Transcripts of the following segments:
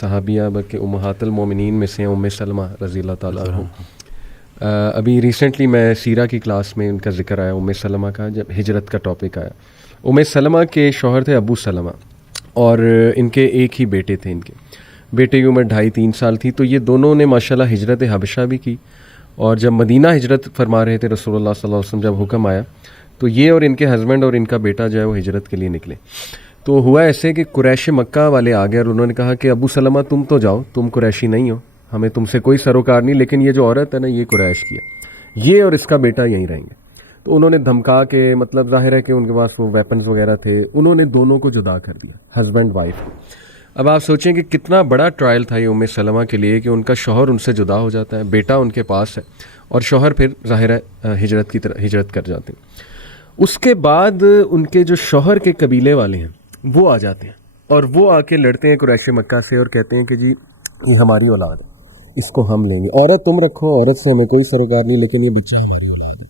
صحابیہ بلکہ امہات المومنین میں سے ام سلمہ رضی اللہ تعالیٰ عنہ. ابھی ریسنٹلی میں سیرہ کی کلاس میں ان کا ذکر آیا ام سلمہ کا، جب ہجرت کا ٹاپک آیا. ام سلمہ کے شوہر تھے ابو سلمہ، اور ان کے ایک ہی بیٹے تھے. ان کے بیٹے کی عمر 2.5-3 سال تھی. تو یہ دونوں نے ماشاءاللہ ہجرت حبشہ بھی کی، اور جب مدینہ ہجرت فرما رہے تھے رسول اللہ صلی اللہ علیہ وسلم، جب حکم آیا تو یہ اور ان کے ہسبینڈ اور ان کا بیٹا جو ہے وہ ہجرت کے لیے نکلے. تو ہوا ایسے کہ قریش مکہ والے آ گئے اور انہوں نے کہا کہ ابو سلمہ تم تو جاؤ، تم قریشی نہیں ہو، ہمیں تم سے کوئی سروکار نہیں، لیکن یہ جو عورت ہے نا یہ قریش کی ہے، یہ اور اس کا بیٹا یہیں رہیں گے. تو انہوں نے دھمکا کے، مطلب ظاہر ہے کہ ان کے پاس وہ ویپنز وغیرہ تھے، انہوں نے دونوں کو جدا کر دیا، ہسبینڈ وائف کو. اب آپ سوچیں کہ کتنا بڑا ٹرائل تھا یہ ام سلمہ کے لیے کہ ان کا شوہر ان سے جدا ہو جاتا ہے، بیٹا ان کے پاس ہے، اور شوہر پھر ظاہر ہے ہجرت کر جاتے ہیں. اس کے بعد ان کے جو شوہر کے قبیلے والے ہیں وہ آ جاتے ہیں، اور وہ آ کے لڑتے ہیں قریش مکہ سے اور کہتے ہیں کہ جی یہ ہماری اولاد ہے، اس کو ہم لیں گے، عورت تم رکھو، عورت سے ہمیں کوئی سروکار نہیں، لیکن یہ بچہ ہماری اولاد ہے.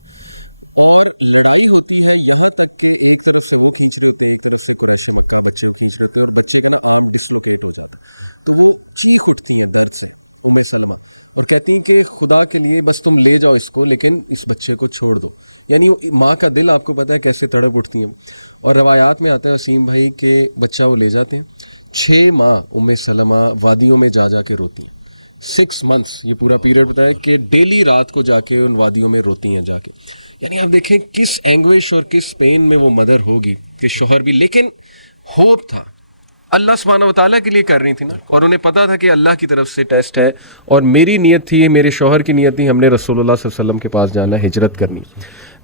اور لڑائی ہوتی ہے یہاں تک کہ ایک طرف سے وہ کھینچ رہے ہوتے ہیں، ایک طرف سے قریش مکہ بچے کو کھینچ رہے ہوتے ہیں، اور بچے کا نا آرم ڈسلوکیٹ ہو جاتا ہے. تو وہ چیخ اٹھتی ہیں درد سے ام سلمہ اور کہتی ہیں کہ خدا کے لیے بس تم لے جاؤ اس کو، لیکن اس بچے کو چھوڑ دو. یعنی ماں کا دل آپ کو پتہ ہے کیسے تڑپ اٹھتی ہیں. اور روایات میں آتا ہے وسیم بھائی کہ بچہ وہ لے جاتے ہیں، 6 ماہ ام سلمہ وادیوں میں جا کے روتی ہیں. 6 months یہ پورا پیریڈ بتایا کہ ڈیلی رات کو جا کے ان وادیوں میں روتی ہیں جا کے. یعنی آپ دیکھیں کس اینگوش اور کس پین میں وہ مدر ہوگی کہ شوہر بھی، لیکن ہوپ تھا، اللہ سبحانہ و تعالیٰ کے لیے کر رہی تھی نا، اور انہیں پتا تھا کہ اللہ کی طرف سے ٹیسٹ ہے، اور میری نیت تھی، میرے شوہر کی نیت تھی، ہم نے رسول اللہ صلی اللہ علیہ وسلم کے پاس جانا ہے، ہجرت کرنی.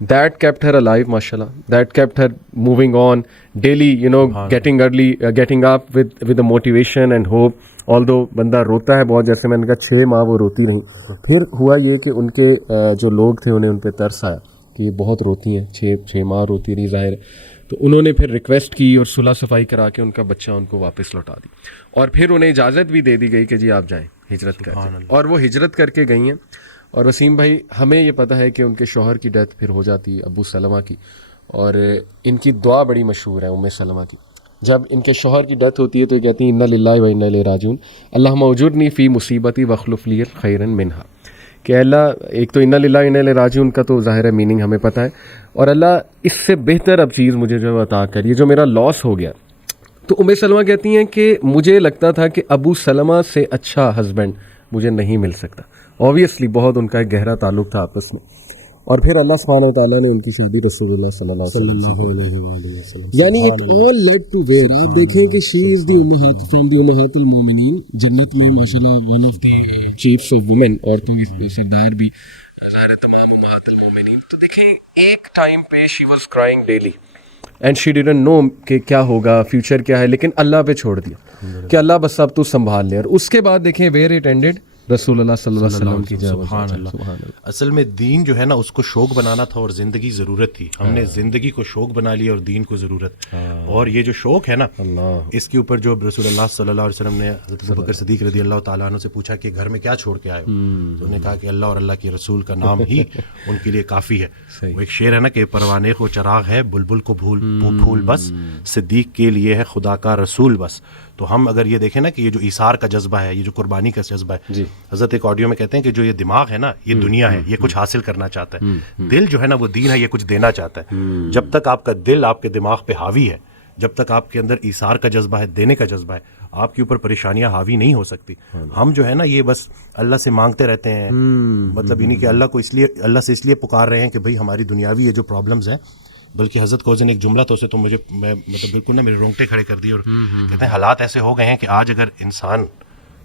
دیٹ کیپٹ ہر الائیو ماشاءاللہ، that kept her moving on daily, you know getting early, getting up with a motivation and hope. Although بندہ روتا ہے بہت، جیسے میں نے کہا 6 ماہ وہ روتی رہیں. پھر ہوا یہ کہ ان کے جو لوگ تھے انہیں ان پہ ترس آیا کہ یہ بہت روتی ہیں، 6 ماہ روتی رہی ظاہر ہے. تو انہوں نے پھر ریکویسٹ کی اور صلح صفائی کرا کے ان کا بچہ ان کو واپس لوٹا دی، اور پھر انہیں اجازت بھی دے دی گئی کہ جی آپ جائیں ہجرت کر جائیں. اور وہ ہجرت کر کے گئی ہیں. اور وسیم بھائی ہمیں یہ پتہ ہے کہ ان کے شوہر کی ڈیتھ پھر ہو جاتی ہے ابو سلمہ کی، اور ان کی دعا بڑی مشہور ہے ام سلمہ کی. جب ان کے شوہر کی ڈیتھ ہوتی ہے تو یہ کہتی ہیں انا للہ و انا الیہ راجعون، اللہم اجرنی فی مصیبتی واخلف لی خیرا منہا. کہ اللہ، ایک تو انا للہ و انا الیہ راجعون کا تو ظاہر ہے میننگ ہمیں پتہ ہے، اور اللہ اس سے بہتر اب چیز مجھے جو ہے عطا کر، یہ جو میرا لاس ہو گیا. تو ام سلمہ کہتی ہیں کہ مجھے لگتا تھا کہ ابو سلمہ سے اچھا ہسبینڈ مجھے نہیں مل سکتا. اوبویسلی بہت ان کا ایک گہرا تعلق تھا آپس میں. اور پھر اللہ سبحانہ و تعالیٰ نے ان کی شادی رسول اللہ صلی اللہ علیہ وسلم، یعنی it all led to where. آپ دیکھیں کہ شی از دی امہات، فرام دی امہات المومنین، جنت میں ماشاءاللہ one of the chiefs of women, عورتوں کی سردار بھی ظاہر ہے تمام امہات المومنین. تو دیکھیں ایک ٹائم پہ she was crying daily and she didn't know کہ کیا ہوگا، فیوچر کیا ہے، لیکن اللہ پہ چھوڑ دیا کہ اللہ بس اب تو سنبھال لے. اور اس کے بعد دیکھیں ویئر اٹ اینڈڈ، رسول اللہ صلی اللہ علیہ وسلم کی جواب. سبحان اللہ. اصل میں دین جو ہے نا اس کو شوق بنانا تھا اور زندگی ضرورت تھی. ہم نے زندگی کو شوق بنا لیا اور دین کو ضرورت. اور یہ جو شوق ہے نا اس کے اوپر جو رسول اللہ صلی اللہ علیہ وسلم نے حضرت ابوبکر صدیق رضی اللہ تعالیٰ عنہ سے پوچھا کہ گھر میں کیا چھوڑ کے آئے ہو، تو انہوں نے کہا کہ اللہ اور اللہ کے رسول کا نام ہی ان کے لیے کافی ہے. وہ ایک شعر ہے نا کہ پروانے کو چراغ ہے بلبل کو پھول بس، صدیق کے لیے ہے خدا کا رسول بس. تو ہم اگر یہ دیکھیں نا کہ یہ جو ایثار کا جذبہ ہے، یہ جو قربانی کا جذبہ ہے، حضرت ایک آڈیو میں کہتے ہیں کہ جو یہ دماغ ہے نا یہ دنیا ہے، یہ کچھ حاصل کرنا چاہتا ہے. دل جو ہے نا وہ دین ہے، یہ کچھ دینا چاہتا ہے. جب تک آپ کا دل آپ کے دماغ پہ حاوی ہے، جب تک آپ کے اندر ایثار کا جذبہ ہے، دینے کا جذبہ ہے، آپ کے اوپر پریشانیاں حاوی نہیں ہو سکتی. ہم جو ہے نا یہ بس اللہ سے مانگتے رہتے ہیں، مطلب یعنی کہ اللہ سے اس لیے پکار رہے ہیں کہ بھئی ہماری دنیاوی یہ جو پرابلمز ہیں. بلکہ حضرت کو ایک جملہ تو اسے تو میں مطلب بالکل نا میرے رونگٹے کھڑے کر دیے. اور کہتے ہیں حالات ایسے ہو گئے ہیں کہ آج اگر انسان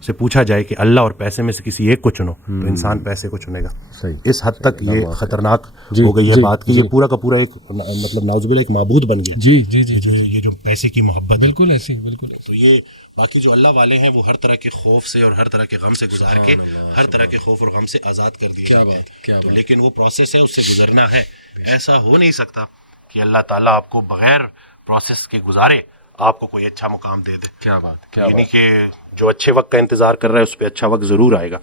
سے پوچھا جائے کہ اللہ اور پیسے میں سے کسی ایک کو چنو تو انسان پیسے کو چنے گا. اس حد تک یہ خطرناک ہو گئی ہے بات کہ یہ پورا کا پورا ایک مطلب نعوذ باللہ ایک معبود بن گیا. یہ جو پیسے کی محبت بالکل ایسی. تو یہ باقی جو اللہ والے ہیں وہ ہر طرح کے خوف سے اور ہر طرح کے غم سے گزار کے ہر طرح کے خوف اور غم سے آزاد کر دیا. تو لیکن وہ پروسیس ہے، اس سے گزرنا ہے. ایسا ہو نہیں سکتا کہ اللہ تعالیٰ آپ کو بغیر پروسیس کے گزارے آپ کو کوئی اچھا مقام دے دے. کیا بات. یعنی کہ جو اچھے وقت کا انتظار کر رہا ہے اس پہ اچھا وقت ضرور آئے گا.